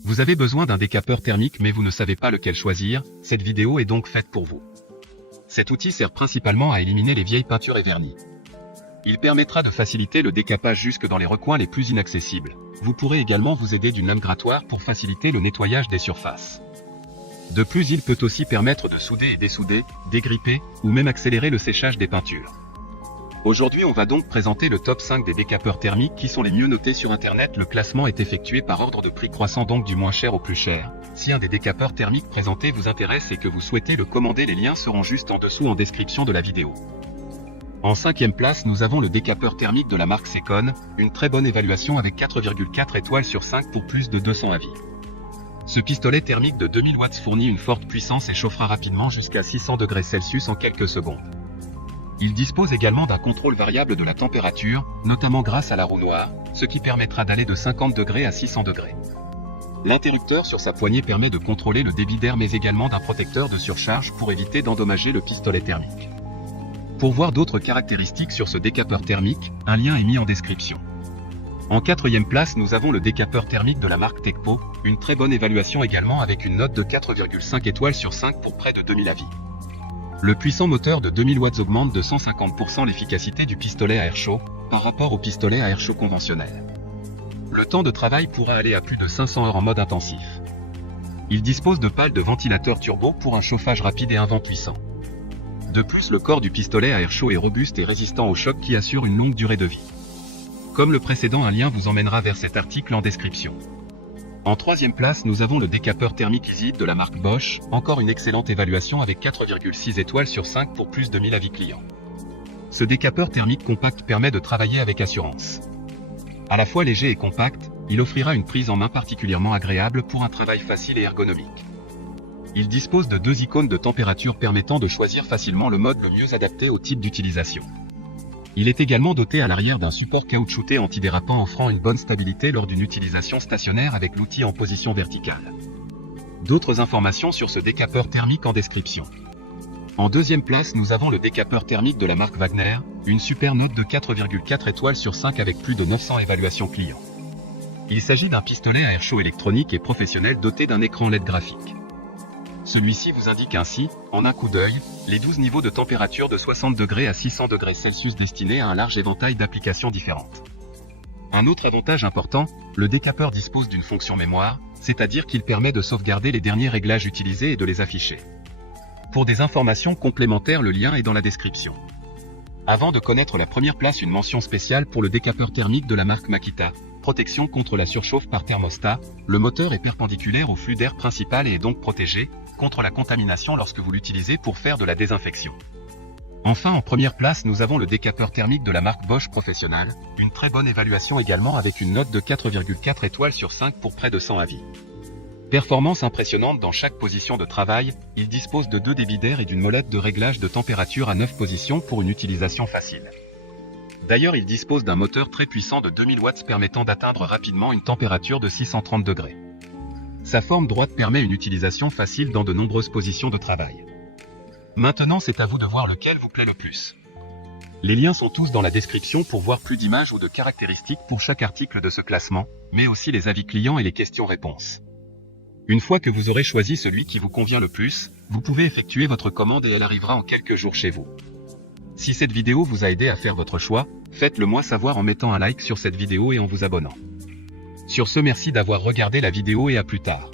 Vous avez besoin d'un décapeur thermique mais vous ne savez pas lequel choisir, cette vidéo est donc faite pour vous. Cet outil sert principalement à éliminer les vieilles peintures et vernis. Il permettra de faciliter le décapage jusque dans les recoins les plus inaccessibles. Vous pourrez également vous aider d'une lame grattoir pour faciliter le nettoyage des surfaces. De plus, il peut aussi permettre de souder et dessouder, dégripper, ou même accélérer le séchage des peintures. Aujourd'hui, on va donc présenter le top 5 des décapeurs thermiques qui sont les mieux notés sur Internet. Le classement est effectué par ordre de prix croissant, donc du moins cher au plus cher. Si un des décapeurs thermiques présentés vous intéresse et que vous souhaitez le commander, les liens seront juste en dessous en description de la vidéo. En 5e place, nous avons le décapeur thermique de la marque Secon, une très bonne évaluation avec 4,4 étoiles sur 5 pour plus de 200 avis. Ce pistolet thermique de 2000 watts fournit une forte puissance et chauffera rapidement jusqu'à 600 degrés Celsius en quelques secondes. Il dispose également d'un contrôle variable de la température, notamment grâce à la roue noire, ce qui permettra d'aller de 50 degrés à 600 degrés. L'interrupteur sur sa poignée permet de contrôler le débit d'air mais également d'un protecteur de surcharge pour éviter d'endommager le pistolet thermique. Pour voir d'autres caractéristiques sur ce décapeur thermique, un lien est mis en description. En 4e place, nous avons le décapeur thermique de la marque Tekpo, une très bonne évaluation également avec une note de 4,5 étoiles sur 5 pour près de 2000 avis. Le puissant moteur de 2000 watts augmente de 150% l'efficacité du pistolet à air chaud par rapport au pistolet à air chaud conventionnel. Le temps de travail pourra aller à plus de 500 heures en mode intensif. Il dispose de pales de ventilateur turbo pour un chauffage rapide et un vent puissant. De plus, le corps du pistolet à air chaud est robuste et résistant au choc qui assure une longue durée de vie. Comme le précédent, un lien vous emmènera vers cet article en description. En 3e place, nous avons le décapeur thermique Easy de la marque Bosch, encore une excellente évaluation avec 4,6 étoiles sur 5 pour plus de 1000 avis clients. Ce décapeur thermique compact permet de travailler avec assurance. À la fois léger et compact, il offrira une prise en main particulièrement agréable pour un travail facile et ergonomique. Il dispose de 2 icônes de température permettant de choisir facilement le mode le mieux adapté au type d'utilisation. Il est également doté à l'arrière d'un support caoutchouté antidérapant offrant une bonne stabilité lors d'une utilisation stationnaire avec l'outil en position verticale. D'autres informations sur ce décapeur thermique en description. En 2e place, nous avons le décapeur thermique de la marque Wagner, une super note de 4,4 étoiles sur 5 avec plus de 900 évaluations clients. Il s'agit d'un pistolet à air chaud électronique et professionnel doté d'un écran LED graphique. Celui-ci vous indique ainsi, en un coup d'œil, les 12 niveaux de température de 60 degrés à 600 degrés Celsius destinés à un large éventail d'applications différentes. Un autre avantage important, le décapeur dispose d'une fonction mémoire, c'est-à-dire qu'il permet de sauvegarder les derniers réglages utilisés et de les afficher. Pour des informations complémentaires, le lien est dans la description. Avant de connaître la première place, une mention spéciale pour le décapeur thermique de la marque Makita. Protection contre la surchauffe par thermostat, le moteur est perpendiculaire au flux d'air principal et est donc protégé contre la contamination lorsque vous l'utilisez pour faire de la désinfection. Enfin, en première place, nous avons le décapeur thermique de la marque Bosch Professional, une très bonne évaluation également avec une note de 4,4 étoiles sur 5 pour près de 100 avis. Performance impressionnante dans chaque position de travail, il dispose de 2 débits d'air et d'une molette de réglage de température à 9 positions pour une utilisation facile. D'ailleurs, il dispose d'un moteur très puissant de 2000 watts permettant d'atteindre rapidement une température de 630 degrés. Sa forme droite permet une utilisation facile dans de nombreuses positions de travail. Maintenant, c'est à vous de voir lequel vous plaît le plus. Les liens sont tous dans la description pour voir plus d'images ou de caractéristiques pour chaque article de ce classement, mais aussi les avis clients et les questions-réponses. Une fois que vous aurez choisi celui qui vous convient le plus, vous pouvez effectuer votre commande et elle arrivera en quelques jours chez vous. Si cette vidéo vous a aidé à faire votre choix, faites-le moi savoir en mettant un like sur cette vidéo et en vous abonnant. Sur ce, merci d'avoir regardé la vidéo et à plus tard.